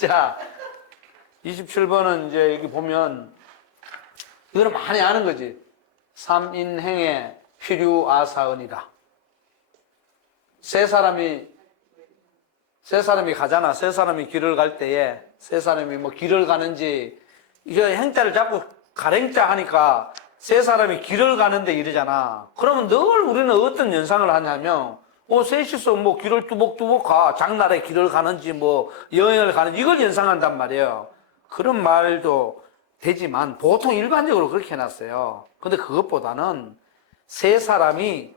자, 27번은 이제 여기 보면, 이거는 많이 아는 거지. 삼인행의 필유아사언이다. 세 사람이 가잖아. 세 사람이 길을 갈 때에, 세 사람이 뭐 길을 가는지, 이거 행자를 자꾸 가랭자 하니까, 세 사람이 길을 가는데 이러잖아. 그러면 늘 우리는 어떤 연상을 하냐면, 셋이서 뭐 길을 뚜벅뚜벅 가. 장날에 길을 가는지 뭐 여행을 가는지 이걸 연상한단 말이에요. 그런 말도 되지만 보통 일반적으로 그렇게 해놨어요. 근데 그것보다는 세 사람이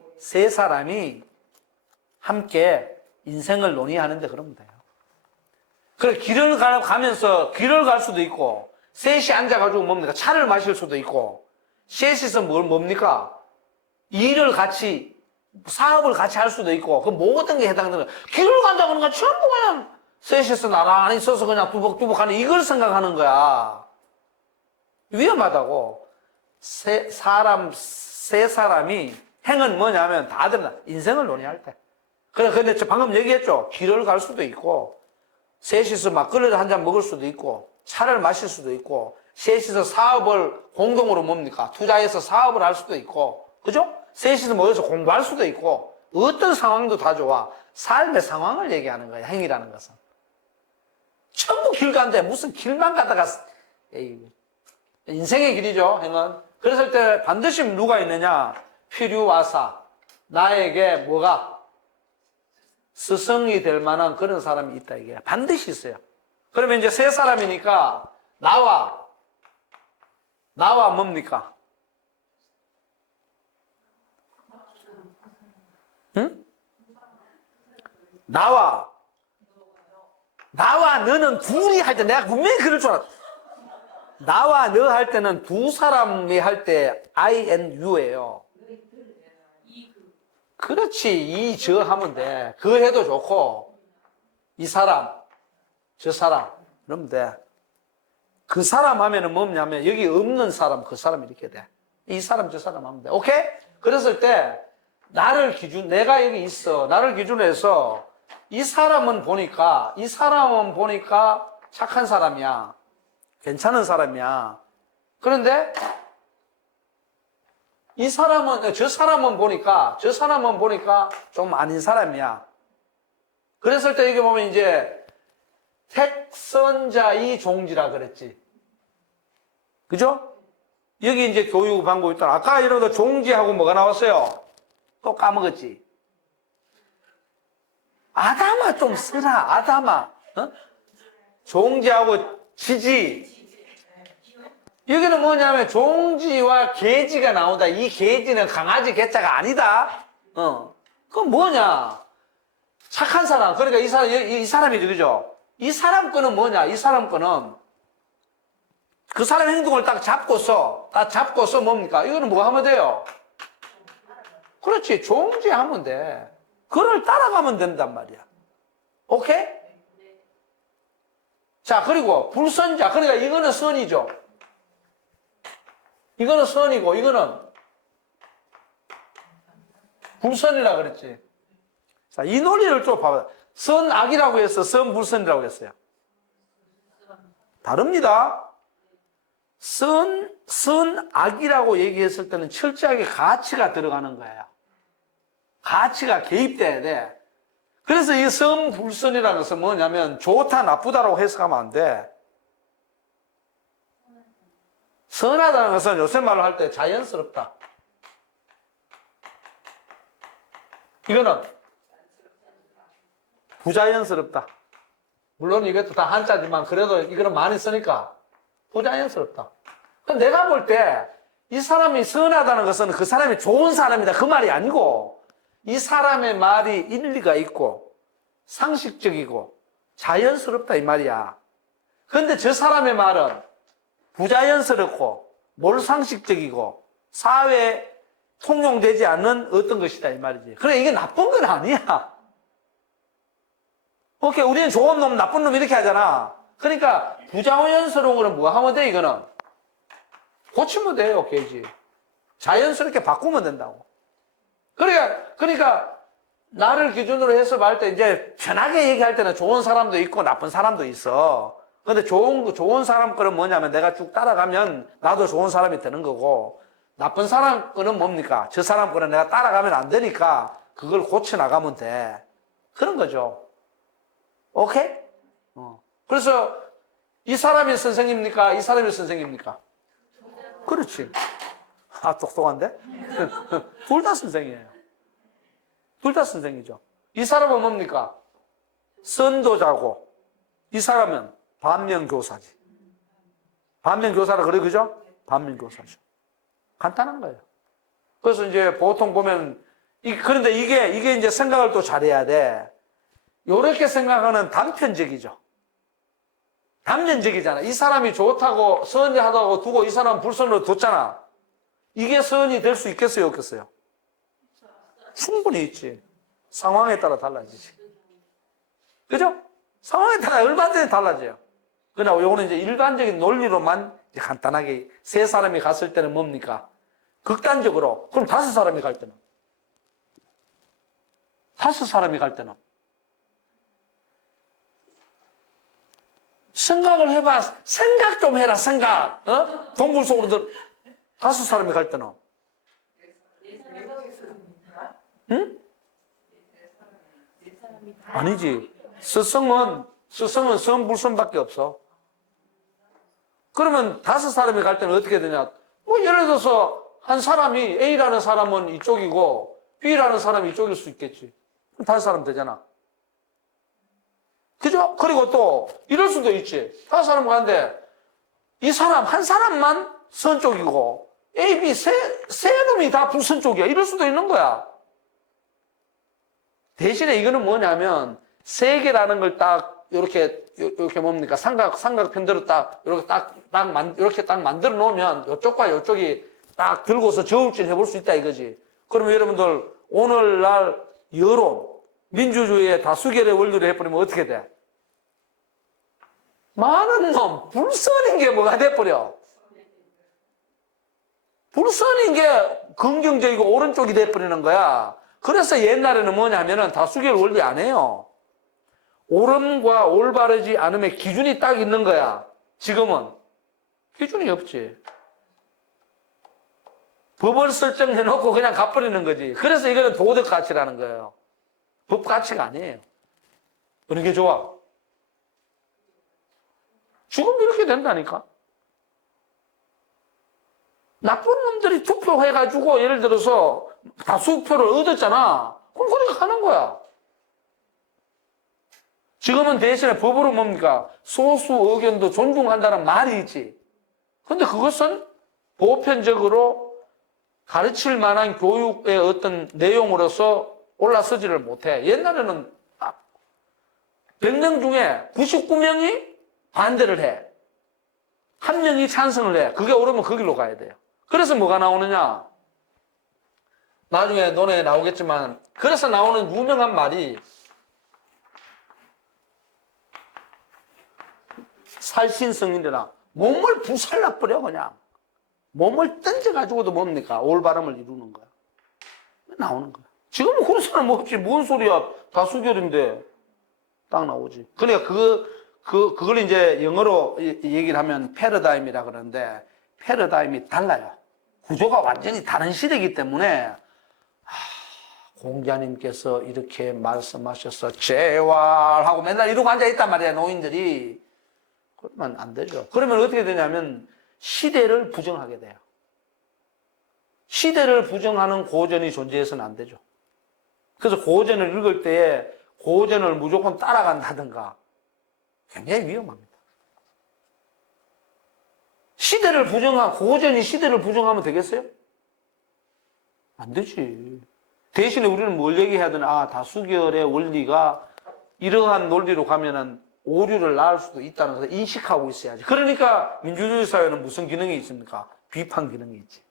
함께 인생을 논의하는데 그러면 돼요. 그래, 길을 가면서 길을 갈 수도 있고, 셋이 앉아가지고 뭡니까? 차를 마실 수도 있고, 셋이서 뭡니까? 일을 같이 사업을 같이 할 수도 있고, 그 모든 게 해당되는 거야. 길을 간다 그러니까 전부 그냥 셋이서 나란히 있어서 그냥 뚜벅뚜벅 하는 이걸 생각하는 거야. 위험하다고. 세 사람이 행은 뭐냐면 다들 인생을 논의할 때. 근데 저 방금 얘기했죠. 길을 갈 수도 있고, 셋이서 막걸리를 한 잔 먹을 수도 있고, 차를 마실 수도 있고, 셋이서 사업을 공동으로 뭡니까? 투자해서 사업을 할 수도 있고, 그죠? 셋이서 모여서 공부할 수도 있고, 어떤 상황도 다 좋아. 삶의 상황을 얘기하는 거야, 행위라는 것은. 전부 길 간대. 무슨 길만 가다가, 인생의 길이죠, 행은. 그랬을 때 반드시 누가 있느냐? 필유와사. 나에게 뭐가? 스승이 될 만한 그런 사람이 있다, 이게. 반드시 있어요. 그러면 이제 세 사람이니까, 나와 뭡니까? 응? 나와 너는 둘이 할 때, 내가 분명히 그럴 줄 알았어. 나와 너 할 때는 두 사람이 할 때 I and U예요. 그렇지. 이, 저 하면 돼. 그 해도 좋고, 이 사람, 저 사람, 그러면 돼. 그 사람 하면은 뭐냐면, 여기 없는 사람, 그 사람 이렇게 돼. 이 사람, 저 사람 하면 돼. 오케이? 그랬을 때, 내가 여기 있어. 나를 기준으로 해서, 이 사람은 보니까 착한 사람이야. 괜찮은 사람이야. 그런데, 저 사람은 보니까 좀 아닌 사람이야. 그랬을 때 여기 보면 이제, 택선자의 종지라 그랬지. 그죠? 여기 이제 교육 방법이 있다. 아까 이러다 종지하고 뭐가 나왔어요? 또 까먹었지. 아담아 좀 쓰라. 아담아. 어? 종지하고 지지. 여기는 뭐냐면 종지와 계지가 나온다. 이 계지는 강아지 개자가 아니다. 그건 뭐냐? 착한 사람. 그러니까 이 사람이죠. 그죠? 이 사람 거는 뭐냐? 이 사람 거는 그 사람 행동을 딱 잡고서 뭡니까? 이거는 뭐 하면 돼요? 그렇지. 종지하면 돼. 그걸 따라가면 된단 말이야. 오케이? 자, 그리고 불선자. 그러니까 이거는 선이죠. 이거는 선이고, 이거는 불선이라 그랬지. 자, 이 논리를 좀 봐봐. 선악이라고 했어. 선불선이라고 했어요. 다릅니다. 선악이라고 얘기했을 때는 철저하게 가치가 들어가는 거예요. 가치가 개입돼야 돼. 그래서 이 선불선이라는 것은 뭐냐면 좋다, 나쁘다라고 해석하면 안 돼. 선하다는 것은 요새 말로 할 때 자연스럽다. 이거는 부자연스럽다. 물론 이것도 다 한자지만 그래도 이거는 많이 쓰니까 부자연스럽다. 내가 볼 때 이 사람이 선하다는 것은 그 사람이 좋은 사람이다 그 말이 아니고 이 사람의 말이 일리가 있고 상식적이고 자연스럽다 이 말이야. 그런데 저 사람의 말은 부자연스럽고 몰상식적이고 사회에 통용되지 않는 어떤 것이다 이 말이지. 그래 이게 나쁜 건 아니야. 오케이 우리는 좋은 놈 나쁜 놈 이렇게 하잖아. 그러니까 부자연스러운 거는 뭐 하면 돼 이거는? 고치면 돼요 오케이지. 자연스럽게 바꾸면 된다고. 그러니까 나를 기준으로 해서 말 때 이제 편하게 얘기할 때는 좋은 사람도 있고 나쁜 사람도 있어. 근데 좋은 사람 거는 뭐냐면 내가 쭉 따라가면 나도 좋은 사람이 되는 거고 나쁜 사람 거는 뭡니까? 저 사람 거는 내가 따라가면 안 되니까 그걸 고쳐 나가면 돼. 그런 거죠. 오케이? 그래서 이 사람이 선생입니까? 이 사람이 선생입니까? 그렇지. 아, 똑똑한데? 둘 다 선생이에요. 둘 다 선생이죠. 이 사람은 뭡니까? 선도자고, 이 사람은 반면교사지. 반면교사라 그래, 그죠? 반면교사죠. 간단한 거예요. 그래서 이제 보통 보면, 그런데 이게 이제 생각을 또 잘해야 돼. 요렇게 생각하는 단편적이죠. 단면적이잖아. 이 사람이 좋다고, 선하다고 두고 이 사람 불선으로 뒀잖아. 이게 선이 될 수 있겠어요, 없겠어요? 충분히 있지. 상황에 따라 달라지지. 그죠? 상황에 따라 얼마든지 달라져요. 그러나 요거는 이제 일반적인 논리로만 이제 간단하게 세 사람이 갔을 때는 뭡니까? 극단적으로. 그럼 다섯 사람이 갈 때는? 다섯 사람이 갈 때는? 생각을 해봐. 생각 좀 해라, 생각. 동굴 속으로 다섯 사람이 갈 때는. 응? 아니지. 스승은 선불선밖에 없어. 그러면 다섯 사람이 갈 때는 어떻게 되냐? 뭐 예를 들어서 한 사람이 A라는 사람은 이쪽이고 B라는 사람이 이쪽일 수 있겠지. 그럼 다섯 사람 되잖아. 그죠? 그리고 또 이럴 수도 있지. 다섯 사람 가는데 이 사람 한 사람만 선 쪽이고 A, B 세 놈이 다 불선 쪽이야. 이럴 수도 있는 거야. 대신에 이거는 뭐냐면 세계라는 걸 딱 이렇게 뭡니까? 삼각편대로 이렇게 딱 만들어 놓으면 이쪽과 이쪽이 딱 들고서 저울질 해볼 수 있다 이거지. 그러면 여러분들 오늘날 여론, 민주주의의 다수결의 원리를 해버리면 어떻게 돼? 많은 놈, 불선인 게 뭐가 돼버려? 불선인 게 긍정적이고 오른쪽이 돼버리는 거야. 그래서 옛날에는 뭐냐면은 다수결 원리 안 해요. 옳음과 올바르지 않음의 기준이 딱 있는 거야. 지금은 기준이 없지. 법을 설정해놓고 그냥 가버리는 거지. 그래서 이거는 도덕 가치라는 거예요. 법 가치가 아니에요. 어느 게 좋아? 지금 이렇게 된다니까. 나쁜 놈들이 투표해가지고 예를 들어서 다수표를 얻었잖아. 그럼 그렇게 가는 거야. 지금은 대신에 법으로 뭡니까? 소수 의견도 존중한다는 말이 있지. 근데 그것은 보편적으로 가르칠 만한 교육의 어떤 내용으로서 올라서지를 못해. 옛날에는 100명 중에 99명이 반대를 해. 한 명이 찬성을 해. 그게 옳으면 그 길로 가야 돼요. 그래서 뭐가 나오느냐? 나중에 논에 나오겠지만, 그래서 나오는 유명한 말이 살신성인이라 몸을 부살라버려 그냥. 몸을 던져가지고도 뭡니까? 올바름을 이루는 거야. 나오는 거야. 지금은 그런 사람 없지. 뭔 소리야. 다수결인데 딱 나오지. 그러니까 그걸 이제 영어로 얘기를 하면 패러다임이라 그러는데 패러다임이 달라요. 구조가 완전히 다른 시대이기 때문에 공자님께서 이렇게 말씀하셔서 재활하고 맨날 이러고 앉아있단 말이야 노인들이. 그러면 안 되죠. 그러면 어떻게 되냐면 시대를 부정하게 돼요. 시대를 부정하는 고전이 존재해서는 안 되죠. 그래서 고전을 읽을 때에 고전을 무조건 따라간다든가 굉장히 위험합니다. 시대를 고전이 시대를 부정하면 되겠어요? 안 되지. 대신에 우리는 뭘 얘기해야 되나? 다수결의 원리가 이러한 논리로 가면은 오류를 낳을 수도 있다는 것을 인식하고 있어야지. 그러니까 민주주의 사회는 무슨 기능이 있습니까? 비판 기능이 있지.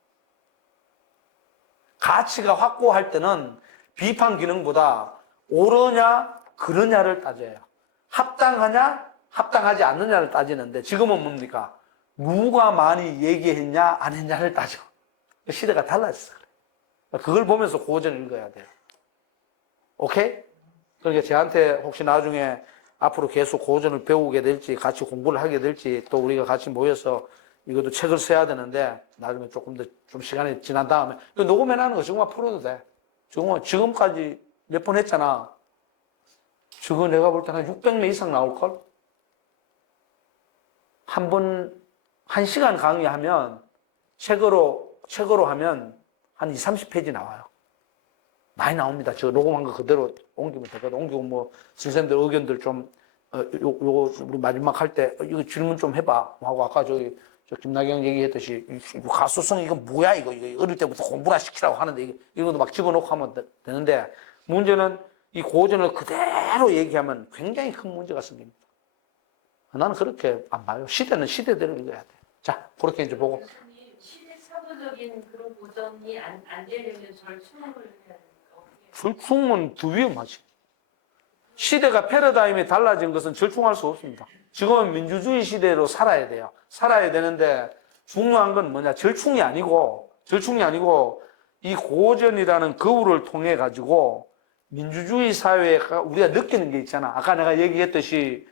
가치가 확고할 때는 비판 기능보다 옳으냐, 그러냐를 따져요. 합당하냐, 합당하지 않느냐를 따지는데 지금은 뭡니까? 누가 많이 얘기했냐, 안 했냐를 따져. 시대가 달라졌어. 그걸 보면서 고전을 읽어야 돼요. 오케이? 그러니까 저한테 혹시 나중에 앞으로 계속 고전을 배우게 될지, 같이 공부를 하게 될지, 또 우리가 같이 모여서 이것도 책을 써야 되는데, 나중에 조금 더 좀 시간이 지난 다음에, 이거 녹음해놓는 거 지금만 풀어도 돼. 지금까지 몇 번 했잖아. 저거 내가 볼 때는 한 600명 이상 나올걸? 한 시간 강의하면, 책으로 하면 한 20, 30페이지 나와요. 많이 나옵니다. 저 녹음한 거 그대로 옮기면 되거든. 옮기고 뭐, 선생님들 의견들 좀, 요거 우리 마지막 할 때, 이거 질문 좀 해봐. 하고 아까 저 김나경 얘기했듯이, 가수성 이거 뭐야 이거 어릴 때부터 공부나 시키라고 하는데, 이것도 막 집어넣고 하면 되는데, 문제는 이 고전을 그대로 얘기하면 굉장히 큰 문제가 생깁니다. 나는 그렇게 안 봐요. 시대는 시대대로 읽어야 돼. 자, 그렇게 이제 보고. 시대 사도적인 그런 고전이 안 되려면 절충을 해야 됩니까? 절충은 더 위험하지. 시대가 패러다임이 달라진 것은 절충할 수 없습니다. 지금은 민주주의 시대로 살아야 돼요. 살아야 되는데 중요한 건 뭐냐? 절충이 아니고 이 고전이라는 거울을 통해 가지고 민주주의 사회가 우리가 느끼는 게 있잖아. 아까 내가 얘기했듯이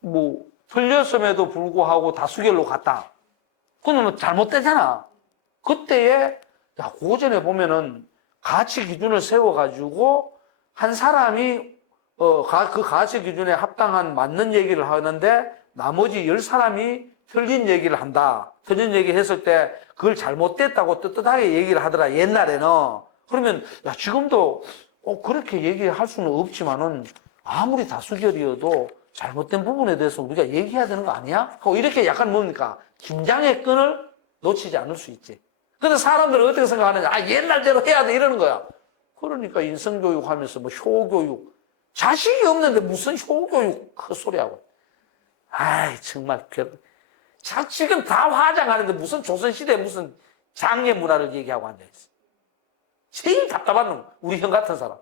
뭐 틀렸음에도 불구하고 다수결로 갔다. 그건 잘못되잖아. 그때에 고전에 보면은 가치 기준을 세워가지고 한 사람이 그 가치 기준에 합당한 맞는 얘기를 하는데 나머지 10사람이 틀린 얘기를 한다. 틀린 얘기 했을 때 그걸 잘못됐다고 떳떳하게 얘기를 하더라. 옛날에는. 그러면 지금도 그렇게 얘기할 수는 없지만은 아무리 다수결이어도 잘못된 부분에 대해서 우리가 얘기해야 되는 거 아니야? 하고 이렇게 약간 뭡니까? 긴장의 끈을 놓치지 않을 수 있지. 근데 사람들은 어떻게 생각하느냐? 옛날대로 해야 돼 이러는 거야. 그러니까 인성교육 하면서 뭐 효교육. 자식이 없는데 무슨 효교육 헛소리하고. 정말 지금 다 화장하는데 무슨 조선시대 무슨 장례 문화를 얘기하고 앉아있어. 제일 답답한 놈. 우리 형 같은 사람.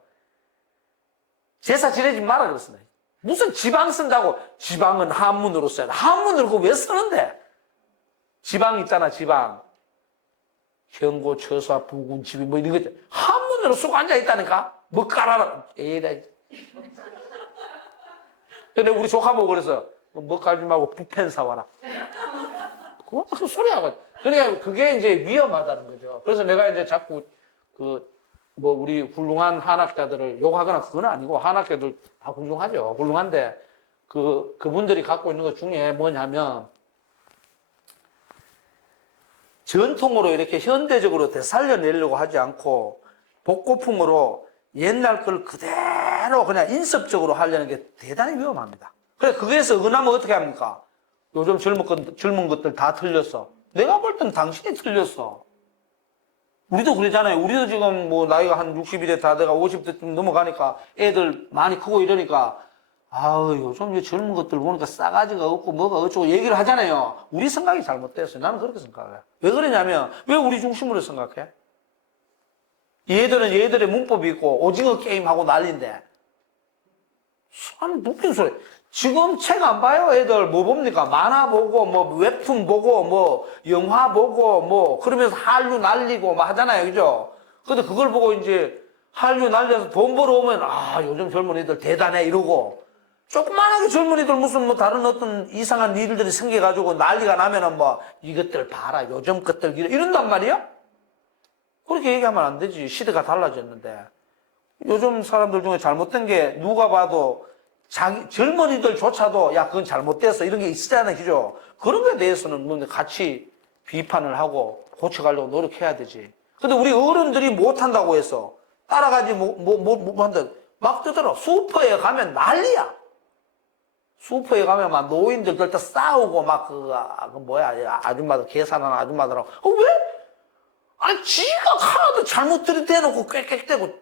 제사 지내지 마라 그랬습니다. 무슨 지방 쓴다고. 지방은 한문으로 써야 돼. 한문으로 그거 왜 쓰는데? 지방 있잖아, 지방. 현고, 처사, 부군, 지비, 뭐 이런 거 있잖아. 한문으로 쓰고 앉아있다니까? 뭐 깔아라. 에이다. 근데 우리 조카보고 그래서, 뭐 깔지 말고 붓펜 사와라. 그거 그 소리하고. 그러니까 그게 이제 위험하다는 거죠. 그래서 내가 이제 자꾸 우리 훌륭한 한학자들을 욕하거나 그건 아니고, 한학자들 다 훌륭하죠. 훌륭한데, 그분들이 갖고 있는 것 중에 뭐냐면, 전통으로 이렇게 현대적으로 되살려내려고 하지 않고, 복고풍으로 옛날 걸 그대로 그냥 인습적으로 하려는 게 대단히 위험합니다. 그래, 거기에서 어긋나면 어떻게 합니까? 요즘 젊은 것들 다 틀렸어. 내가 볼 땐 당신이 틀렸어. 우리도 그러잖아요. 우리도 지금 뭐 나이가 한 60이 다 돼가 50대쯤 넘어가니까 애들 많이 크고 이러니까 요즘 젊은 것들 보니까 싸가지가 없고 뭐가 어쩌고 얘기를 하잖아요. 우리 생각이 잘못됐어요. 나는 그렇게 생각해요. 왜 그러냐면 왜 우리 중심으로 생각해? 얘들은 얘들의 문법이 있고 오징어 게임하고 난리인데 무슨 소리. 지금 책 안 봐요, 애들. 뭐 봅니까? 만화 보고, 뭐, 웹툰 보고, 뭐, 영화 보고, 뭐, 그러면서 한류 날리고, 막 하잖아요. 그죠? 근데 그걸 보고 이제 한류 날려서 돈 벌어오면, 요즘 젊은이들 대단해, 이러고. 조그만하게 젊은이들 무슨 뭐 다른 어떤 이상한 일들이 생겨가지고 난리가 나면은 뭐, 이것들 봐라, 요즘 것들, 이런단 말이야? 그렇게 얘기하면 안 되지. 시대가 달라졌는데. 요즘 사람들 중에 잘못된 게 누가 봐도 젊은이들조차도 그건 잘못됐어 이런 게 있잖아요. 그죠? 그런 거에 대해서는 뭐 같이 비판을 하고 고쳐가려고 노력해야 되지. 근데 우리 어른들이 못한다고 해서 따라가지 뭐 한다. 막 뜨더라. 슈퍼에 가면 난리야. 슈퍼에 가면 막 노인들 들다 싸우고 막 그 뭐야 아줌마들 계산하는 아줌마들하고 왜? 아니 지가 카드 잘못 들이대놓고 꽥꽥대고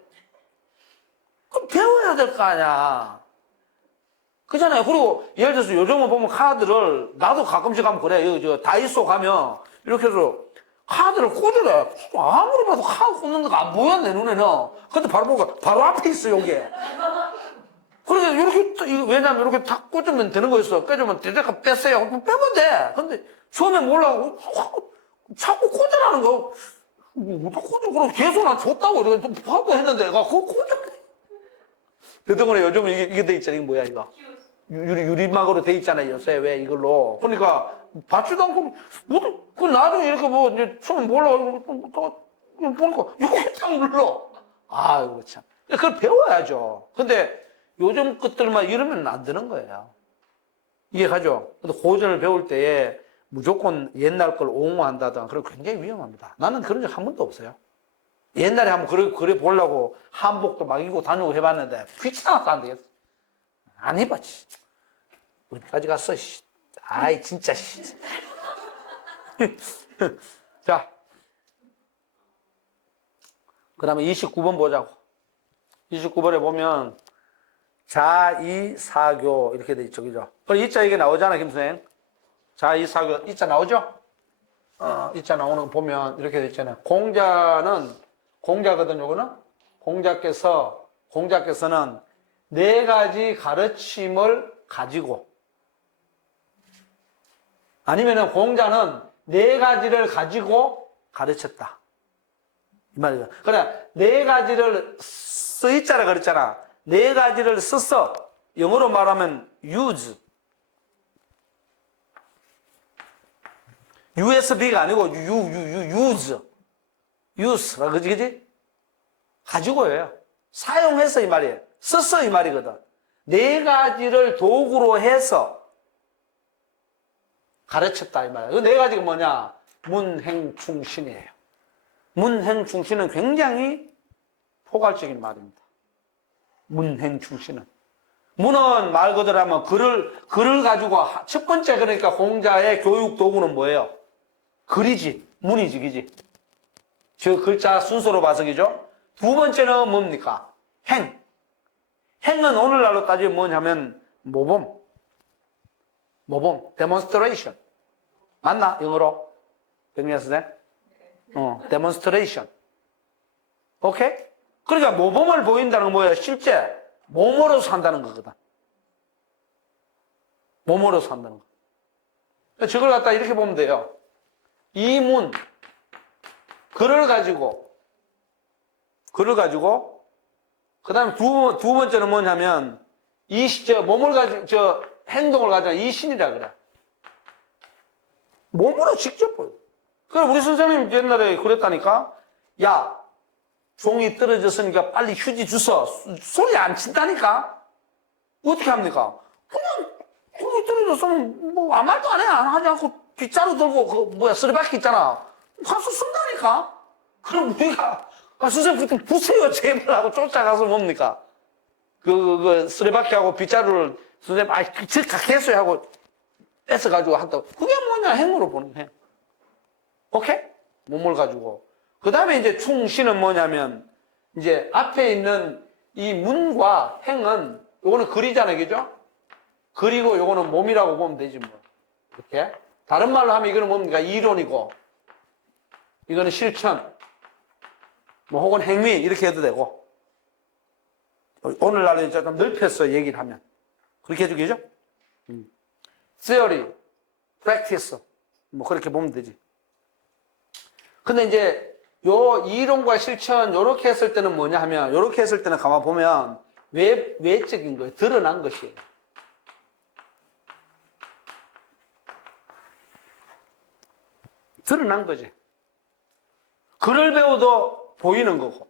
그럼 배워야 될 거 아니야. 그잖아요. 그리고 예를 들어서 요즘은 보면 카드를 나도 가끔씩 가면 그래. 여기 저 다이소 가면 이렇게 해서 카드를 꽂으래. 아무리 봐도 카드 꽂는 데가 안 보여 내 눈에는. 근데 바로 보니까 바로 앞에 있어 여기에. 그러니까 이렇게 왜냐면 이렇게 탁 꽂으면 되는 거였어. 꽂으면 대대가 뺐어요. 빼면 돼. 근데 처음에 몰라고 자꾸 꽂으라는 거. 뭐 꽂아? 그럼 계속 난 줬다고 이렇게 좀 하고 했는데 내가 그거 꽂아. 그동안에 요즘은 이게 돼 있잖아. 이게 뭐야 이거? 유리막으로 돼 있잖아요. 요새 왜 이걸로. 그러니까 받지도 않고 그 나중에 이렇게 뭐 이제 처음 몰라가지고 보니까 이거 딱 눌러. 아이고 참. 그걸 배워야죠. 근데 요즘 것들만 이러면 안 되는 거예요. 이해가죠? 근데 고전을 배울 때에 무조건 옛날 걸 옹호한다든 그런 굉장히 위험합니다. 나는 그런 적 한 번도 없어요. 옛날에 한번 그래 보려고 한복도 막 입고 다니고 해봤는데 귀찮아서 안 되겠어. 안 해봤지. 어디까지 갔어, 씨. 아이, 진짜, 씨. 자. 그 다음에 29번 보자고. 29번에 보면, 자이사교, 이렇게 돼 있죠, 그죠? 그럼 이자 이게 나오잖아, 김선생. 자이사교, 이자 나오죠? 이자 나오는 거 보면 이렇게 돼 있잖아요. 공자거든, 요거는. 공자께서는 네 가지 가르침을 가지고, 아니면은 공자는 네 가지를 가지고 가르쳤다. 이 말이야. 그래, 네 가지를 쓰이자라 그랬잖아. 네 가지를 썼어. 영어로 말하면 use. USB가 아니고 use. use라, 그지? 가지고예요. 사용해서 이 말이에요. 썼어 이 말이거든. 네 가지를 도구로 해서 가르쳤다 이 말이에요. 그 네 가지가 뭐냐? 문행충신이에요. 문행충신은 굉장히 포괄적인 말입니다. 문행충신은. 문은 말 그대로 하면 글을 가지고 첫 번째 그러니까 공자의 교육 도구는 뭐예요? 글이지. 문이지, 그지? 저 글자 순서로 봐서 그죠? 두 번째는 뭡니까? 행. 행은 오늘날로 따지면 뭐냐면 모범, demonstration. 맞나? 영어로? 백미아 선생? demonstration. 오케이? 그러니까 모범을 보인다는 건 뭐예요? 실제 몸으로서 한다는 거거든. 몸으로서 한다는 거. 저걸 갖다 이렇게 보면 돼요. 이 문, 글을 가지고, 그 다음에 두 번째는 뭐냐면, 몸을 가지고, 행동을 가지고 이신이라 그래. 몸으로 직접 보여. 그럼 우리 선생님 옛날에 그랬다니까? 야, 종이 떨어졌으니까 빨리 휴지 주소. 소리 안 친다니까? 어떻게 합니까? 그냥 종이 떨어졌으면 뭐 아무 말도 안 해. 안 하지 않고 빗자루 들고 쓰레받기 있잖아. 가서 쓴다니까? 그럼 우리가 선생님 좀 부세요 제발 하고 쫓아가서 뭡니까? 쓰레받기하고 빗자루를 선생님 각했어요 하고 뺏어가지고 한다. 그게 뭐냐? 행으로 보는 행. 오케이? 몸을 가지고. 그 다음에 이제 충신은 뭐냐면, 이제 앞에 있는 이 문과 행은, 요거는 글이잖아요, 그죠? 글이고 요거는 몸이라고 보면 되지, 뭐. 이렇게. 다른 말로 하면 이거는 뭡니까? 이론이고, 이거는 실천, 뭐 혹은 행위, 이렇게 해도 되고. 오늘날은 이제 좀 넓혔어, 얘기를 하면. 그렇게 해주겠죠? theory, practice, 뭐 그렇게 보면 되지. 근데 이제 요 이론과 실천 요렇게 했을 때는 뭐냐 하면 요렇게 했을 때는 가만 보면 외적인 거예요. 드러난 것이에요. 드러난 거지. 글을 배워도 보이는 거고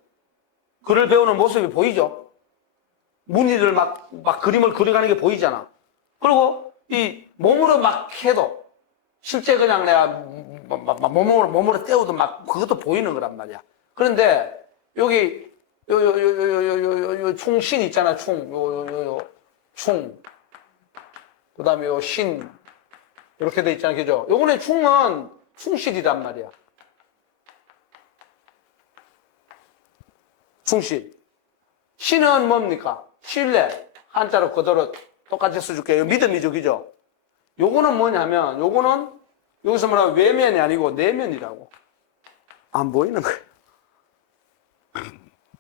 글을 배우는 모습이 보이죠. 무늬를 막 그림을 그려가는 게 보이잖아. 그리고 이 몸으로 막 해도 실제 그냥 내가 몸으로 때워도 막 그것도 보이는 거란 말이야. 그런데 여기 충신 있잖아. 충. 그 다음에 요 신, 이렇게 돼 있잖아요. 그죠? 요번에 충은 충실이란 말이야. 충실. 신은 뭡니까? 신뢰. 한자로 그대로 똑같이 써줄게요. 믿음이죠. 그죠? 요거는 뭐냐면, 요거는 여기서 말하면 외면이 아니고 내면이라고. 안 보이는 거예요.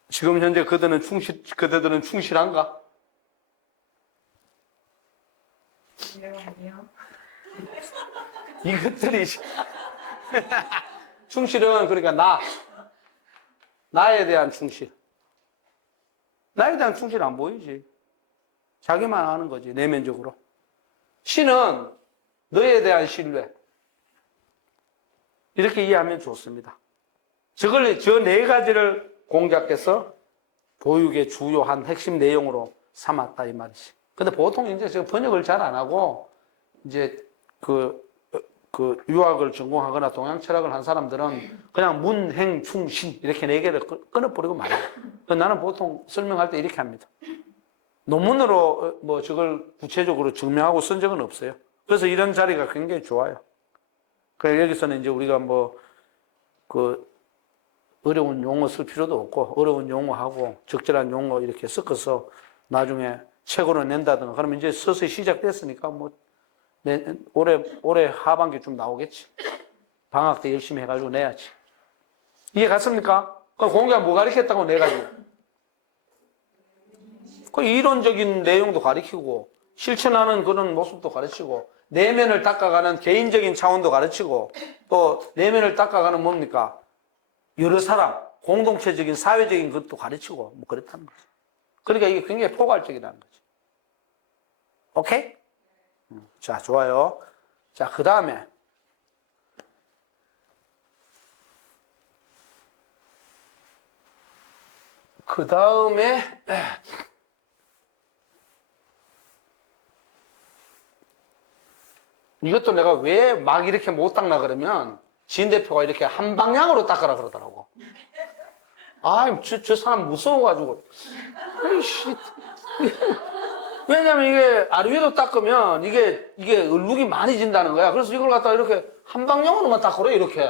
지금 현재 그대들은 충실한가? 이것들이 충실은 그러니까 나에 대한 충실. 나에 대한 충실 안 보이지. 자기만 아는 거지, 내면적으로. 신은 너에 대한 신뢰. 이렇게 이해하면 좋습니다. 저 네 가지를 공자께서 교육의 주요한 핵심 내용으로 삼았다, 이 말이지. 근데 보통 이제 지금 번역을 잘 안 하고, 이제 그 유학을 전공하거나 동양 철학을 한 사람들은 그냥 문, 행, 충, 신 이렇게 네 개를 끊어버리고 말아요. 나는 보통 설명할 때 이렇게 합니다. 논문으로 뭐 저걸 구체적으로 증명하고 쓴 적은 없어요. 그래서 이런 자리가 굉장히 좋아요. 그래서 여기서는 이제 우리가 어려운 용어 쓸 필요도 없고, 어려운 용어하고 적절한 용어 이렇게 섞어서 나중에 책으로 낸다든가, 그러면 이제 서서히 시작됐으니까 올해 하반기쯤 나오겠지. 방학 때 열심히 해가지고 내야지. 이해 갔습니까? 그럼 공자가 뭐 가르쳤다고 내가지고. 그 이론적인 내용도 가르치고, 실천하는 그런 모습도 가르치고, 내면을 닦아가는 개인적인 차원도 가르치고, 또 내면을 닦아가는 뭡니까? 여러 사람, 공동체적인 사회적인 것도 가르치고, 뭐 그렇다는 거죠. 그러니까 이게 굉장히 포괄적이라는 거죠. 오케이? 자, 좋아요. 자, 그 다음에. 이것도 내가 왜 막 이렇게 못 닦나 그러면, 진 대표가 이렇게 한 방향으로 닦으라 그러더라고. 저 사람 무서워가지고. 아이씨. 왜냐면 이게 아래위로 닦으면 이게 얼룩이 많이 진다는 거야. 그래서 이걸 갖다가 이렇게 한 방향으로만 닦으래, 이렇게.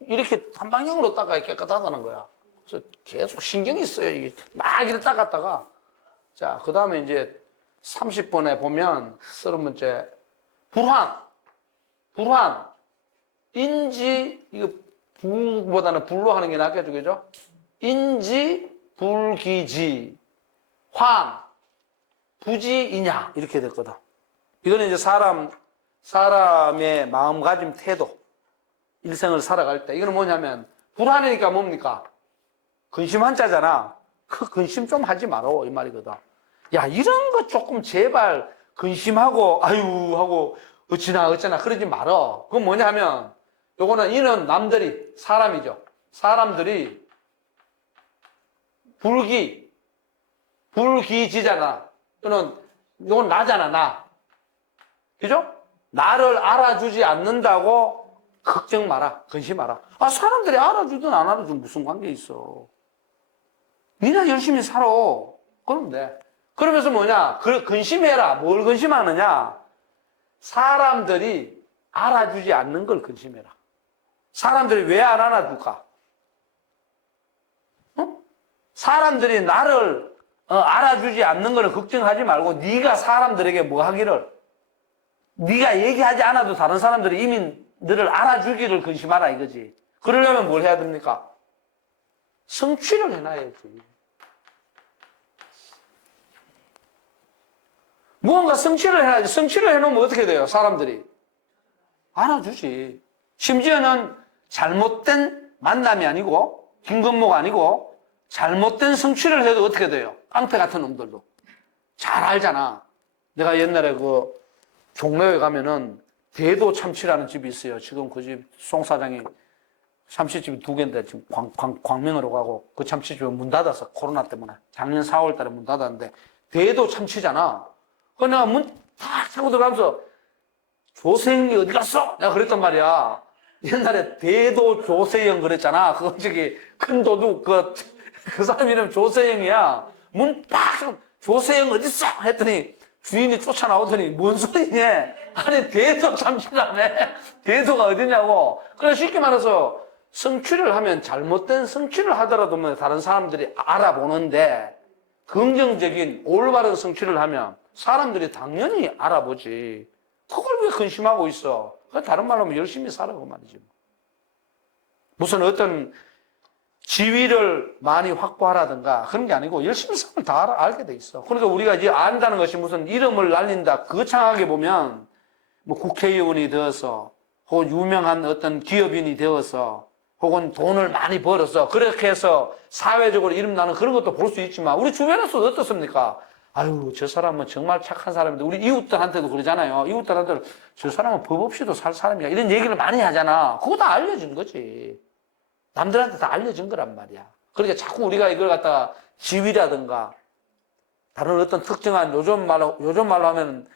이렇게 한 방향으로 닦아야 깨끗하다는 거야. 그래서 계속 신경이 써요. 이게 막 이렇게 닦았다가. 자, 그 다음에 이제 30번에 보면 30번째. 불환. 이거 부보다는 불로 하는 게 낫겠죠, 그죠? 인지, 불기지, 환, 부지이냐, 이렇게 됐거든. 이거는 이제 사람의 마음가짐 태도, 일생을 살아갈 때, 이거는 뭐냐면, 불안이니까 뭡니까? 근심 한자잖아. 그 근심 좀 하지 말어, 이 말이거든. 야, 이런 거 조금 제발 근심하고, 하고, 어찌나, 그러지 말어. 그건 뭐냐면, 요거는 이는 남들이, 사람이죠. 사람들이 불기지잖아. 이건 나잖아, 나. 그죠? 나를 알아주지 않는다고 걱정 마라. 근심 마라. 사람들이 알아주든 안 알아주든 무슨 관계 있어. 니나 열심히 살아. 그러면 돼. 그러면서 뭐냐? 근심해라. 뭘 근심하느냐? 사람들이 알아주지 않는 걸 근심해라. 사람들이 왜 안 알아줄까? 사람들이 나를 알아주지 않는 걸 걱정하지 말고 네가 사람들에게 뭐 하기를, 네가 얘기하지 않아도 다른 사람들이 이미 너를 알아주기를 근심하라 이거지. 그러려면 뭘 해야 됩니까? 성취를 해놔야지. 무언가 성취를 해야지. 성취를 해놓으면 어떻게 돼요? 사람들이 알아주지. 심지어는 잘못된 만남이 아니고 김건모가 아니고 잘못된 성취를 해도 어떻게 돼요? 깡패 같은 놈들도 잘 알잖아. 내가 옛날에 종로에 가면은 대도 참치라는 집이 있어요. 지금 그 집 송 사장이 참치집이 2개인데 지금 광명으로 가고, 그 참치집이 문 닫았어. 코로나 때문에. 작년 4월 달에 문 닫았는데 대도 참치잖아. 그래서 내가 문 탁 차고 들어가면서 조세영이 어디 갔어? 내가 그랬단 말이야. 옛날에 대도 조세영 그랬잖아. 그거 큰 도둑 그 사람 이름 조세영이야. 문 딱 조세영 어디 있어? 했더니 주인이 쫓아나오더니 뭔 소리냐? 아니 대도 잠시라네. 대도가 어디냐고. 그래 쉽게 말해서 성취를 하면 잘못된 성취를 하더라도 뭐 다른 사람들이 알아보는데 긍정적인 올바른 성취를 하면 사람들이 당연히 알아보지. 그걸 왜 근심하고 있어? 다른 말로 하면 열심히 살아고 말이지. 무슨 어떤 지위를 많이 확보하라든가 그런 게 아니고 열심히 살면 다 알게 돼 있어. 그러니까 우리가 이제 안다는 것이 무슨 이름을 날린다 거창하게 보면 뭐 국회의원이 되어서 혹은 유명한 어떤 기업인이 되어서 혹은 돈을 많이 벌어서 그렇게 해서 사회적으로 이름 나는 그런 것도 볼 수 있지만 우리 주변에서도 어떻습니까? 아유 저 사람은 정말 착한 사람인데 우리 이웃들한테도 그러잖아요. 이웃들한테 저 사람은 법 없이도 살 사람이야 이런 얘기를 많이 하잖아. 그거 다 알려진 거지. 남들한테 다 알려진 거란 말이야. 그러니까 자꾸 우리가 이걸 갖다가 지위라든가 다른 어떤 특정한 요즘 말로 하면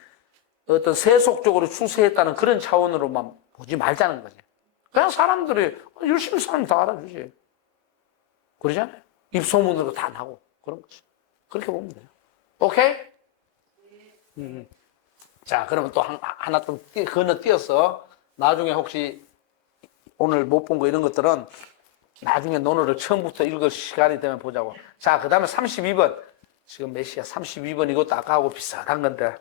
어떤 세속적으로 추세했다는 그런 차원으로만 보지 말자는 거지. 그냥 사람들이 열심히 살면 다 알아주지. 그러잖아요. 입소문으로 다 나고 그런 거지. 그렇게 보면 돼요. 오케이? 자, 그러면 또 하나 좀 건너뛰어서 나중에 혹시 오늘 못 본 거 이런 것들은 나중에 논어를 처음부터 읽을 시간이 되면 보자고. 자, 그 다음에 32번. 지금 몇 시야? 32번 이것도 아까하고 비슷한 건데.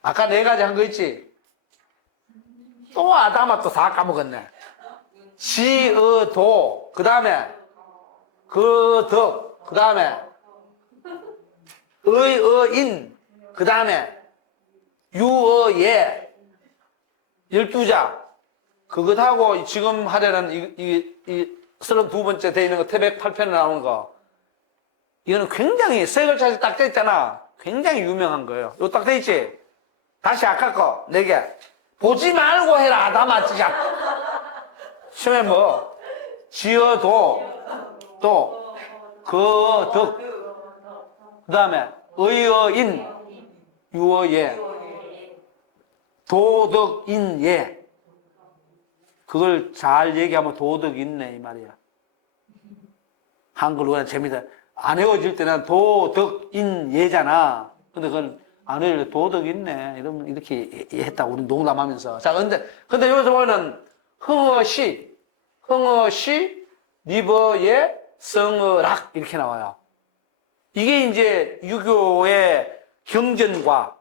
아까 4가지 한 거 있지? 또 아담아 또 다 까먹었네. 도. 그 다음에 덕. 그 다음에 인. 그 다음에 예. 12자. 그것하고 지금 하려는 이 32번째 돼 있는 거 태백 8편에 나오는 거 이거는 굉장히 세 글자씩 딱 돼 있잖아. 굉장히 유명한 거예요. 이거 딱 돼 있지? 다시 아까 거 4개 보지 말고 해라 아담아 진짜. 시험에 뭐 지어도 또 덕 그 다음에 인 예 도덕인예 그걸 잘 얘기하면 도덕 있네 이 말이야. 한글로 그냥 재미다. 안 외워질 때는 도덕인 예잖아. 근데 그건 안 외워질 때 도덕 있네. 이러면 이렇게 했다. 우리 농담하면서. 자, 근데 여기서 보면은 흥어시, 리버예, 성어락 이렇게 나와요. 이게 이제 유교의 경전과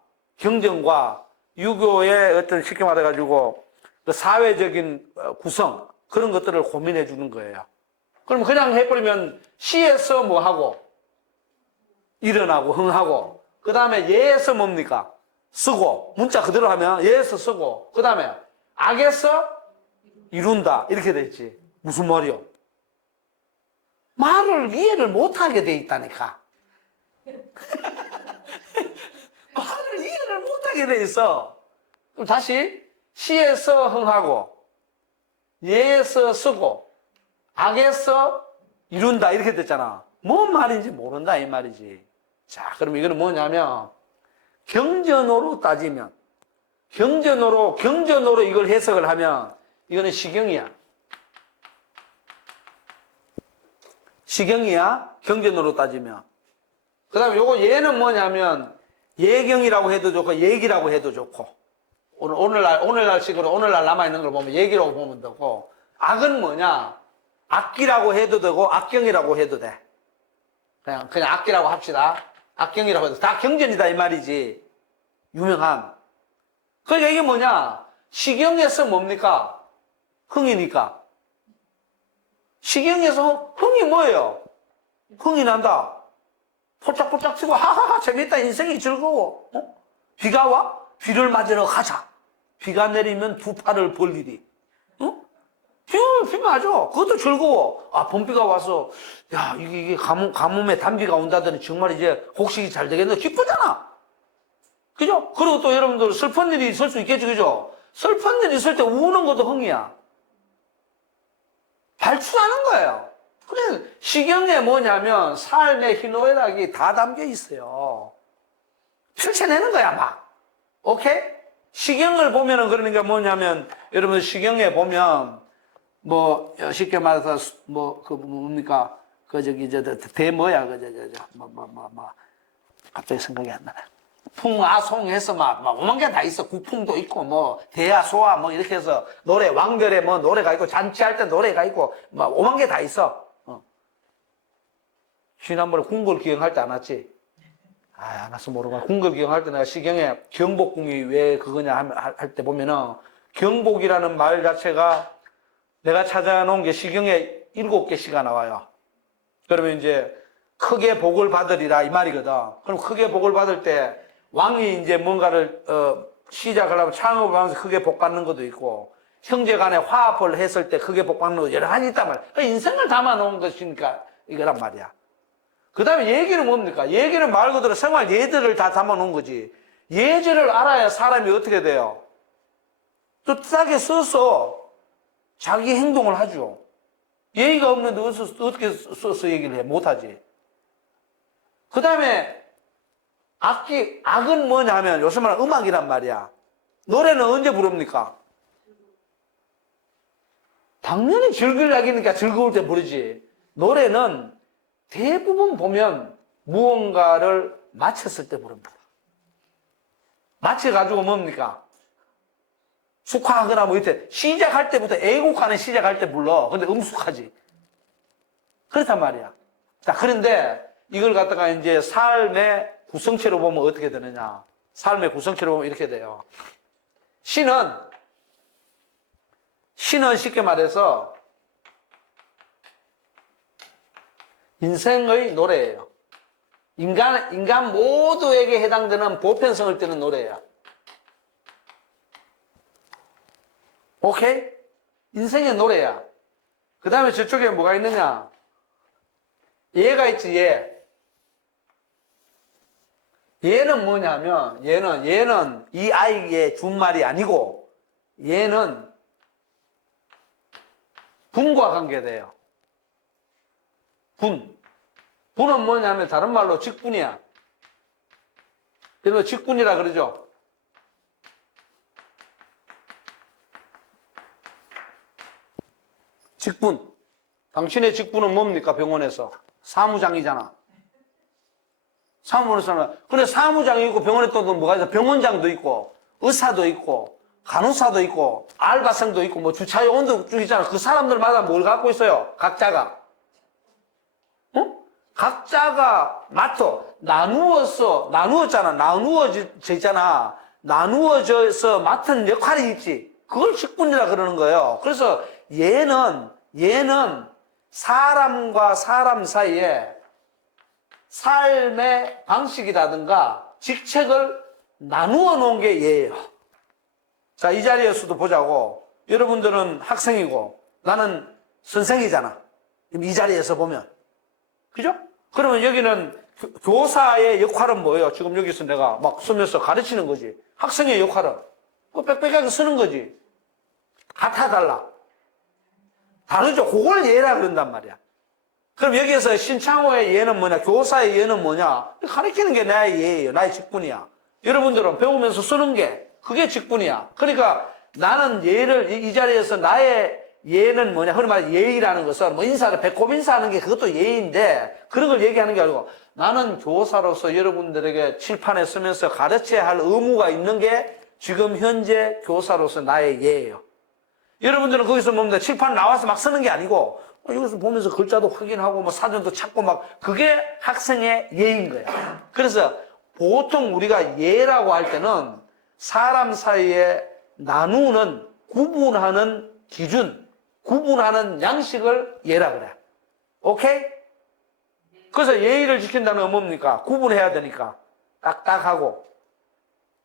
유교의 어떤 쉽게 말해가지고 그 사회적인 구성 그런 것들을 고민해 주는 거예요. 그럼 그냥 해버리면 시에서 뭐 하고 일어나고 흥하고 그 다음에 예에서 뭡니까? 쓰고 문자 그대로 하면 예에서 쓰고 그 다음에 악에서 이룬다 이렇게 돼 있지. 무슨 말이요? 말을 이해를 못하게 돼 있다니까. 말을 이해를 못하게 돼 있어. 그럼 다시 시에서 흥하고 예에서 쓰고 악에서 이룬다 이렇게 됐잖아. 뭔 말인지 모른다 이 말이지. 자, 그럼 이거는 뭐냐면 경전어로 따지면 경전어로 이걸 해석을 하면 이거는 시경이야. 경전어로 따지면. 그 다음에 요거 예는 뭐냐면 예경이라고 해도 좋고 얘기라고 해도 좋고 오늘날식으로 오늘날 남아있는 걸 보면 얘기라고 보면 되고 악은 뭐냐? 악기라고 해도 되고 악경이라고 해도 돼. 그냥 악기라고 합시다. 악경이라고 해도 다 경전이다 이 말이지. 유명한. 그러니까 이게 뭐냐? 시경에서 뭡니까? 흥이니까. 시경에서 흥이 뭐예요? 흥이 난다. 포짝포짝 치고 하하하 재밌다 인생이 즐거워. 비가 와? 비를 맞으러 가자. 비가 내리면 두 팔을 벌리리. 비 맞아. 그것도 즐거워. 아, 봄비가 와서, 야, 이게 가뭄에 단비가 온다더니 정말 이제 곡식이 잘 되겠네. 기쁘잖아. 그죠? 그리고 또 여러분들 슬픈 일이 있을 수 있겠죠. 그죠? 슬픈 일이 있을 때 우는 것도 흥이야. 발출하는 거예요. 그래, 시경에 뭐냐면 삶의 희노애락이 다 담겨 있어요. 펼쳐내는 거야, 막. 오케이? 시경을 보면은 그러니까 뭐냐면, 여러분 시경에 보면, 뭐, 쉽게 말해서, 뭡니까? 대뭐야, 갑자기 생각이 안 나네. 풍아송해서 막 오만 개 다 있어. 국풍도 있고 뭐 대하 소하 뭐 이렇게 해서 노래 왕별에 뭐 노래가 있고 잔치할 때 노래가 있고 막 오만 개 다 있어. 지난번에 궁궐 기행할 때 안 왔지? 안 왔어 모르고. 궁궐 기행할 때 내가 시경에 경복궁이 왜 그거냐 할 때 보면은 경복이라는 말 자체가 내가 찾아놓은 게 시경에 7개시가 나와요. 그러면 이제 크게 복을 받으리라 이 말이거든. 그럼 크게 복을 받을 때 왕이 이제 뭔가를 시작하려면 창업을 하면서 크게 복 받는 것도 있고 형제 간에 화합을 했을 때 크게 복 받는 것도 여러 가지 있단 말이야. 인생을 담아 놓은 것이니까 이거란 말이야. 그 다음에 얘기는 뭡니까? 얘기는 말 그대로 생활 예들을 다 담아 놓은 거지. 예절을 알아야 사람이 어떻게 돼요? 뜻하게 써서 자기 행동을 하죠. 예의가 없는데 어떻게 써서 얘기를 해? 못하지. 그 다음에 악은 뭐냐 하면 요새 말하는 음악이란 말이야. 노래는 언제 부릅니까? 당연히 즐길 악이니까 즐거울 때 부르지. 노래는 대부분 보면 무언가를 마쳤을 때 부릅니다. 마쳐가지고 뭡니까? 숙화하거나 뭐 이때 시작할 때부터 애국하는 시작할 때 불러. 근데 음숙하지. 그렇단 말이야. 자, 그런데 이걸 갖다가 이제 삶의 구성체로 보면 어떻게 되느냐. 삶의 구성체로 보면 이렇게 돼요. 시는 쉽게 말해서 인생의 노래예요. 인간 모두에게 해당되는 보편성을 띠는 노래예요. 오케이? 인생의 노래야. 그 다음에 저쪽에 뭐가 있느냐? 얘가 있지, 얘. 얘는 뭐냐면, 얘는 이 아이의 준말이 아니고, 얘는 분과 관계돼요. 분. 분은 뭐냐면, 다른 말로 직분이야. 그래서 직분이라 그러죠. 직분. 당신의 직분은 뭡니까, 병원에서? 사무장이잖아. 사무원에서는. 근데 사무장이 있고 병원에 또 뭐가 있어? 병원장도 있고, 의사도 있고, 간호사도 있고, 알바생도 있고, 뭐 주차요원도 쭉 있잖아. 그 사람들마다 뭘 갖고 있어요? 각자가. 각자가 나누어져 있잖아. 나누어져서 맡은 역할이 있지. 그걸 직분이라 그러는 거예요. 그래서 얘는 사람과 사람 사이에 삶의 방식이라든가 직책을 나누어 놓은 게 얘예요. 자, 이 자리에서도 보자고. 여러분들은 학생이고 나는 선생이잖아. 이 자리에서 보면. 그죠? 그러면 여기는 교사의 역할은 뭐예요? 지금 여기서 내가 막 쓰면서 가르치는 거지. 학생의 역할은 빽빽하게 쓰는 거지. 같아 달라. 다르죠. 그걸 예라 그런단 말이야. 그럼 여기에서 신창호의 예는 뭐냐? 교사의 예는 뭐냐? 가르치는 게 나의 예예요. 나의 직분이야. 여러분들은 배우면서 쓰는 게 그게 직분이야. 그러니까 나는 예를 이 자리에서 나의 예는 뭐냐? 흔히 말해 예의라는 것은 뭐 인사를 배꼽 인사하는 게 그것도 예의인데 그런 걸 얘기하는 게 아니고 나는 교사로서 여러분들에게 칠판에 쓰면서 가르쳐야 할 의무가 있는 게 지금 현재 교사로서 나의 예예요. 여러분들은 거기서 뭡니까? 칠판 나와서 막 쓰는 게 아니고 여기서 보면서 글자도 확인하고 뭐 사전도 찾고 막 그게 학생의 예인 거야. 그래서 보통 우리가 예라고 할 때는 사람 사이에 나누는 구분하는 기준, 구분하는 양식을 예라 그래. 오케이? 그래서 예의를 지킨다는 건 뭡니까? 구분해야 되니까 딱딱하고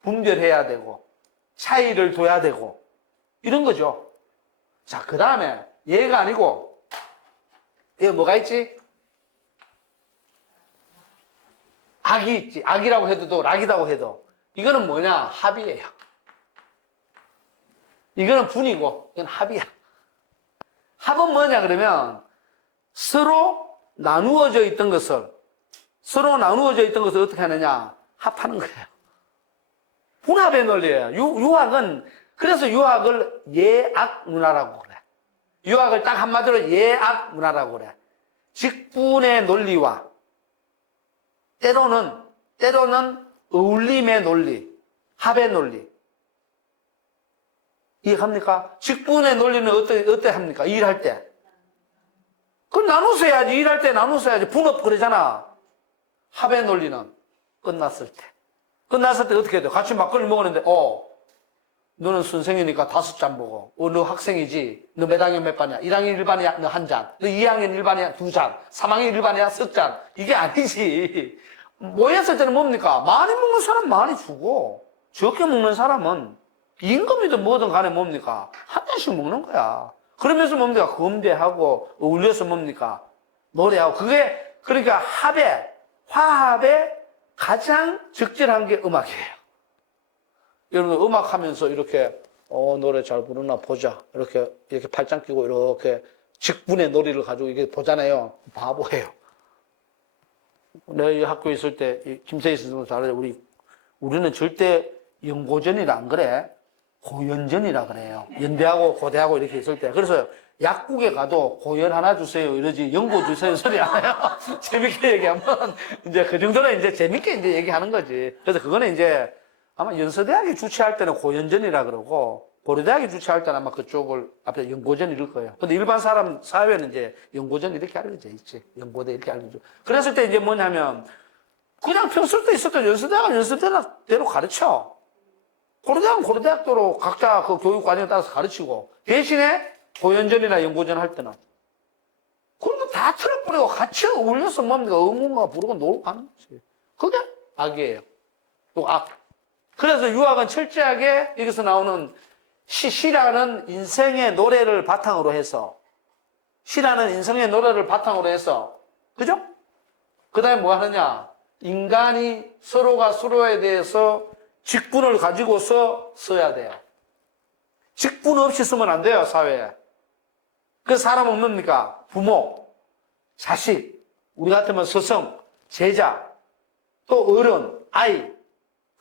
분별해야 되고 차이를 둬야 되고 이런 거죠. 자, 그 다음에 예가 아니고 이거 뭐가 있지? 악이 있지. 악이라고 해도 락이라고 해도 이거는 뭐냐? 합이에요. 이거는 분이고 이건 합이야. 합은 뭐냐 그러면 서로 나누어져 있던 것을 어떻게 하느냐? 합하는 거예요. 분합의 논리예요. 유학은 그래서 유학을 예악 문화라고 그래. 유학을 딱 한마디로 예악 문화라고 그래. 직분의 논리와 때로는 어울림의 논리, 합의 논리. 이해합니까? 직분의 논리는 어때 합니까? 일할 때. 그건 나눠서 해야지. 일할 때 나눠서 해야지. 분업 그러잖아. 합의 논리는 끝났을 때. 끝났을 때 어떻게 돼요? 같이 막걸리 먹었는데, 너는 선생이니까 5잔 먹어. 너 학생이지? 너 몇 학년 몇 반이야? 1학년 1반이야? 너 1잔. 너 2학년 1반이야? 2잔. 3학년 1반이야? 3잔. 이게 아니지. 모였을 때는 뭡니까? 많이 먹는 사람 많이 주고, 적게 먹는 사람은 임금이든 뭐든 간에 뭡니까? 한 잔씩 먹는 거야. 그러면서 뭡니까? 건배하고, 어울려서 뭡니까? 노래하고. 그게, 그러니까 화합의 가장 적절한 게 음악이에요. 여러분, 음악 하면서 이렇게, 노래 잘 부르나 보자. 이렇게 팔짱 끼고 이렇게 직분의 놀이를 가지고 이게 보잖아요. 바보예요. 내가 이 학교에 있을 때, 김세희 선생님 잘 알아요. 우리는 절대 연고전이라 안 그래. 고연전이라 그래요. 연대하고 고대하고 이렇게 있을 때. 그래서 약국에 가도 고연 하나 주세요. 이러지 연고 주세요. 소리 안 해요. 재밌게 얘기하면, 이제 그 정도는 이제 재밌게 이제 얘기하는 거지. 그래서 그거는 이제 아마 연서대학이 주최할 때는 고연전이라 그러고, 고려대학이 주최할 때는 아마 그쪽을 앞에 연고전 이럴 거예요. 근데 일반 사람 사회는 이제 연고전 이렇게 알려져 있지. 연고대 이렇게 알려져. 그랬을 때 이제 뭐냐면, 그냥 평소 때 있었던 연서대학은 연서대로 가르쳐. 고려대학은 고려대학대로 각자 그 교육 과정에 따라서 가르치고, 대신에 고연전이나 연고전 할 때는 그런 거 다 틀어버리고 같이 어울려서 뭡니까? 응원가 부르고 놀고 가는 거지. 그게 악이에요. 또 악. 그래서 유학은 철저하게 여기서 나오는 시라는 인생의 노래를 바탕으로 해서, 그죠? 그 다음에 뭐 하느냐? 인간이 서로가 서로에 대해서 직분을 가지고서 써야 돼요. 직분 없이 쓰면 안 돼요, 사회에. 그 사람은 뭡니까? 부모, 자식, 우리 같으면 스승, 제자, 또 어른, 아이,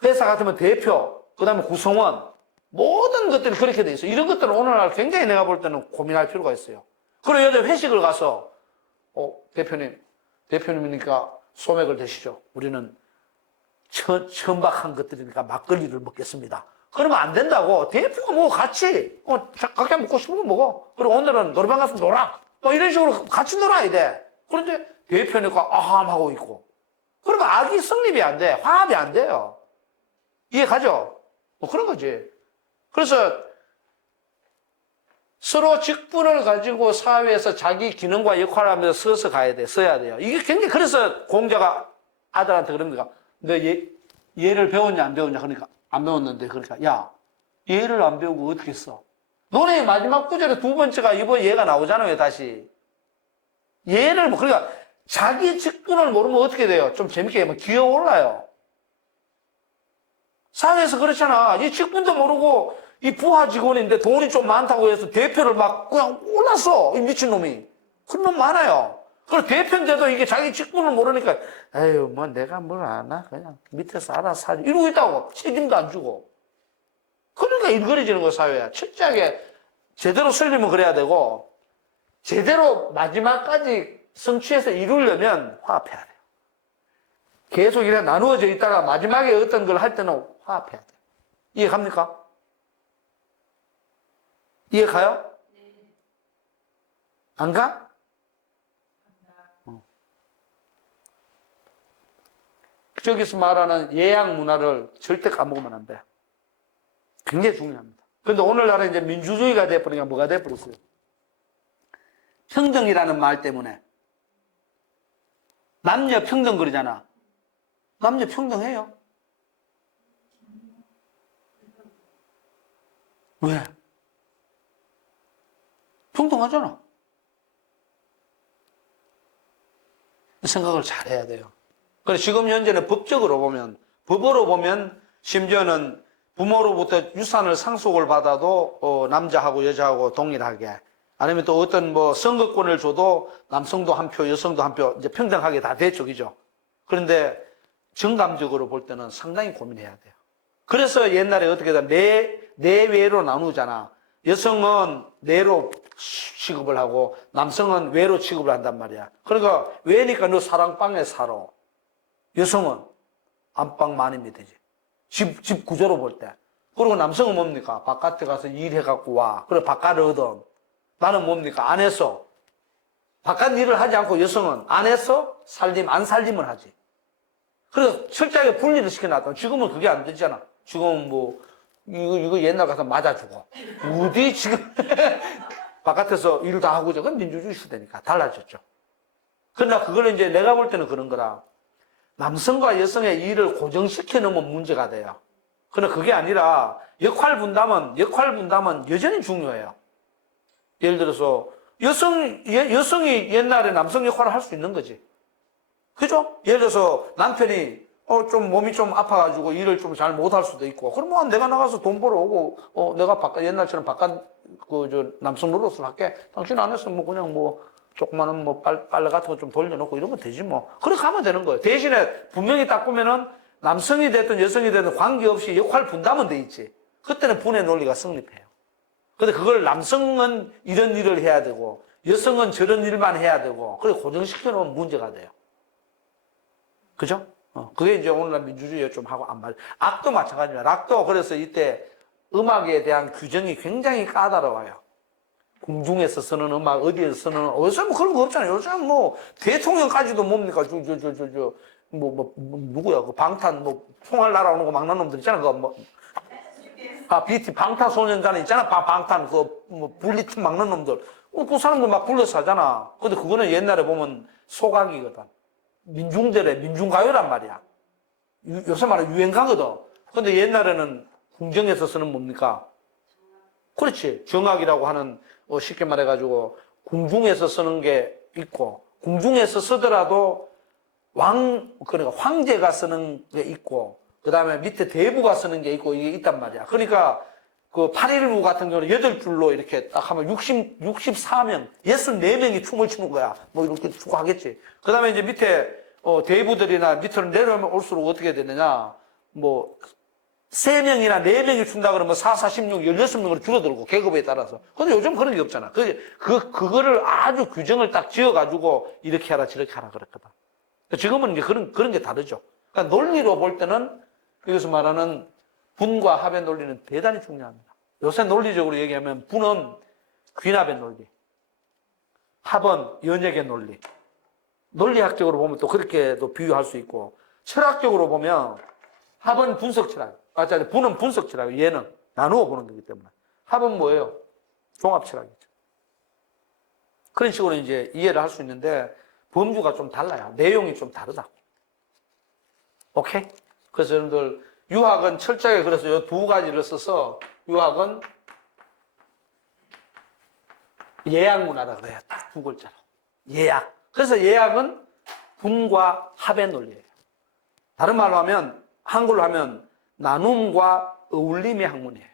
회사 같으면 대표, 그 다음에 구성원, 모든 것들이 그렇게 돼 있어요. 이런 것들은 오늘날 굉장히 내가 볼 때는 고민할 필요가 있어요. 그리고 여자 회식을 가서, 대표님이니까 소맥을 드시죠. 우리는 천박한 것들이니까 막걸리를 먹겠습니다. 그러면 안 된다고. 대표가 뭐 같이, 각자 먹고 싶은 거 먹어. 그리고 오늘은 노래방 가서 놀아. 뭐 이런 식으로 같이 놀아야 돼. 그런데 대표니까 아함하고 있고. 그러면 악이 성립이 안 돼. 화합이 안 돼요. 이해 가죠? 뭐 그런 거지. 그래서 서로 직분을 가지고 사회에서 자기 기능과 역할을 하면서 서서 가야 돼. 써야 돼요. 이게 굉장히, 그래서 공자가 아들한테 그럽니다. 너 얘를 배웠냐, 안 배웠냐? 그러니까, 안 배웠는데, 그러니까, 야, 얘를 안 배우고 어떻게 써? 노래의 마지막 구절에 두 번째가 이번 얘가 나오잖아요, 다시. 얘를, 그러니까, 자기 직분을 모르면 어떻게 돼요? 좀 재밌게 하면 기어올라요. 사회에서 그렇잖아. 이 직분도 모르고, 이 부하 직원인데 돈이 좀 많다고 해서 대표를 막 그냥 올랐어. 이 미친놈이. 그런 놈 많아요. 그리고 대표인데도 이게 자기 직분을 모르니까, 에휴, 뭐 내가 뭘 아나? 그냥 밑에서 알아서 하지. 이러고 있다고. 책임도 안 주고. 그러니까 일거려지는 거야, 사회야. 철저하게 제대로 설리면 그래야 되고, 제대로 마지막까지 성취해서 이루려면 화합해야 돼요. 계속 이래 나누어져 있다가 마지막에 어떤 걸 할 때는 화합해야 돼요. 이해 갑니까? 이해 가요? 안 가? 저기서 말하는 예양 문화를 절대 까먹으면 안 돼. 굉장히 중요합니다. 그런데 오늘날은 이제 민주주의가 돼버리니까 뭐가 돼버렸어요? 평등이라는 말 때문에. 남녀 평등 그러잖아. 남녀 평등해요? 왜? 평등하잖아. 생각을 잘 해야 돼요. 그래서 지금 현재는 법으로 보면 심지어는 부모로부터 유산을 상속을 받아도 남자하고 여자하고 동일하게, 아니면 또 어떤 뭐 선거권을 줘도 남성도 한 표, 여성도 한 표, 이제 평등하게 다 됐죠, 그죠? 그런데 정감적으로 볼 때는 상당히 고민해야 돼요. 그래서 옛날에 어떻게 돼? 내외로 나누잖아. 여성은 내로 취급을 하고 남성은 외로 취급을 한단 말이야. 그러니까 외니까 너 사랑방에 살아. 여성은 안방마님이 되지. 집 구조로 볼 때. 그리고 남성은 뭡니까? 바깥에 가서 일해갖고 와. 그래, 바깥을 얻어. 나는 뭡니까? 안에서. 바깥 일을 하지 않고 여성은 안에서 안 살림을 하지. 그래서 철저하게 분리를 시켜놨다. 지금은 그게 안 되잖아. 지금은 뭐, 이거 옛날 가서 맞아주고. 어디 지금, 바깥에서 일을 다 하고, 그건 민주주의 시대니까 달라졌죠. 그러나 그걸 이제 내가 볼 때는 그런 거라. 남성과 여성의 일을 고정시켜 놓으면 문제가 돼요. 그러나 그게 아니라 역할 분담은 여전히 중요해요. 예를 들어서 여성이 옛날에 남성 역할을 할 수 있는 거지. 그죠? 예를 들어서 남편이 좀 몸이 좀 아파가지고 일을 좀 잘 못할 수도 있고, 그러면 내가 나가서 돈 벌어오고, 내가 옛날처럼 남성 노릇을 할게. 당신 안 했으면 뭐 그냥 뭐 조그마한 뭐 빨래 같은 거 좀 돌려놓고 이러면 되지 뭐. 그렇게 하면 되는 거예요. 대신에 분명히 딱 보면은 남성이 됐든 여성이 됐든 관계없이 역할 분담은 돼 있지. 그때는 분의 논리가 성립해요. 근데 그걸 남성은 이런 일을 해야 되고 여성은 저런 일만 해야 되고 그래 고정시켜 놓으면 문제가 돼요. 그죠? 그게 이제 오늘날 민주주의에 좀 하고 안 맞아요. 악도 마찬가지입니다. 락도 그래서 이때 음악에 대한 규정이 굉장히 까다로워요. 궁중에서 쓰는 음악, 어디에서 쓰는, 어디서 뭐 그런 거 없잖아요. 요즘 뭐, 대통령까지도 뭡니까? 누구야? 그 방탄, 총알 날아오는 거 막는 놈들 있잖아. BT, 방탄소년단 있잖아. 방탄, 분리팀 막는 놈들. 그 사람들 막 불러서 하잖아. 근데 그거는 옛날에 보면 소각이거든. 민중들의 민중가요란 말이야. 요새 말하면 유행가거든. 근데 옛날에는 궁정에서 쓰는 뭡니까? 그렇지. 정악이라고 하는, 쉽게 말해가지고, 궁중에서 쓰는 게 있고, 궁중에서 쓰더라도 그러니까 황제가 쓰는 게 있고, 그 다음에 밑에 대부가 쓰는 게 있고, 이게 있단 말이야. 그러니까, 8.19 같은 경우는 8줄로 이렇게 딱 하면 64명, 64명이 춤을 추는 거야. 뭐 이렇게 추고 하겠지. 그 다음에 이제 밑에, 대부들이나 밑으로 내려오면 올수록 어떻게 되느냐, 3명이나 4명이 춘다 그러면 4, 4, 16, 16명으로 줄어들고, 계급에 따라서. 근데 요즘 그런 게 없잖아. 그거를 아주 규정을 딱 지어가지고, 이렇게 하라, 저렇게 하라 그랬거든. 지금은 이제 그런 게 다르죠. 그러니까 논리로 볼 때는, 여기서 말하는 분과 합의 논리는 대단히 중요합니다. 요새 논리적으로 얘기하면, 분은 귀납의 논리, 합은 연역의 논리. 논리학적으로 보면 또 그렇게도 비유할 수 있고, 철학적으로 보면, 합은 분석 철학. 분은 분석 철학. 얘는 나누어 보는 거기 때문에. 합은 뭐예요? 종합 철학이죠. 그런 식으로 이제 이해를 할 수 있는데, 범주가 좀 달라요. 내용이 좀 다르다. 오케이? 그래서 여러분들, 유학은 철저하게 그래서 이 두 가지를 써서, 유학은 예약문화라 그래요. 딱 두 글자로. 예약. 그래서 예약은 분과 합의 논리예요. 다른 말로 하면, 한글로 하면 나눔과 어울림의 학문이에요.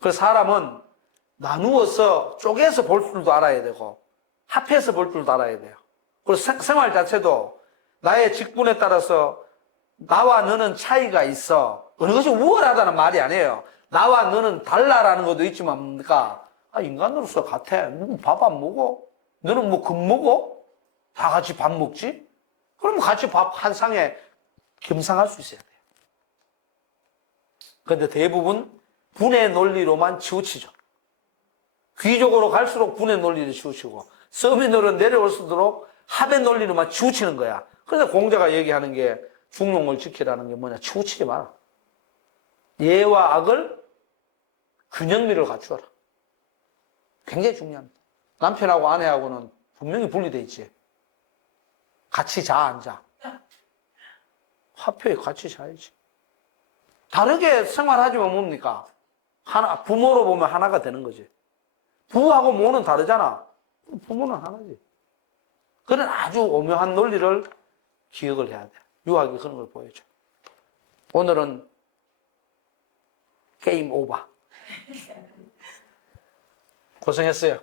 그래서 사람은 나누어서 쪼개서 볼 줄도 알아야 되고 합해서 볼 줄도 알아야 돼요. 그리고 생활 자체도 나의 직분에 따라서 나와 너는 차이가 있어. 어느 것이 우월하다는 말이 아니에요. 나와 너는 달라라는 것도 있지만 뭡니까? 인간으로서 같아. 밥 안 먹어? 너는 뭐 금 먹어? 다 같이 밥 먹지? 그럼 같이 밥 한 상에 겸상할 수 있어야 돼요. 그런데 대부분 분의 논리로만 치우치죠. 귀족으로 갈수록 분의 논리를 치우치고 서민으로 내려올수록 합의 논리로만 치우치는 거야. 그래서 공자가 얘기하는 게 중용을 지키라는 게 뭐냐? 치우치지 마라. 예와 악을 균형미를 갖추어라. 굉장히 중요합니다. 남편하고 아내하고는 분명히 분리돼 있지. 같이 자, 안 자. 화평히 같이 자야지. 다르게 생활하지만 뭡니까? 부모로 보면 하나가 되는 거지. 부하고 모는 다르잖아. 부모는 하나지. 그런 아주 오묘한 논리를 기억을 해야 돼. 유학이 그런 걸 보여줘. 오늘은 게임 오버. 고생했어요.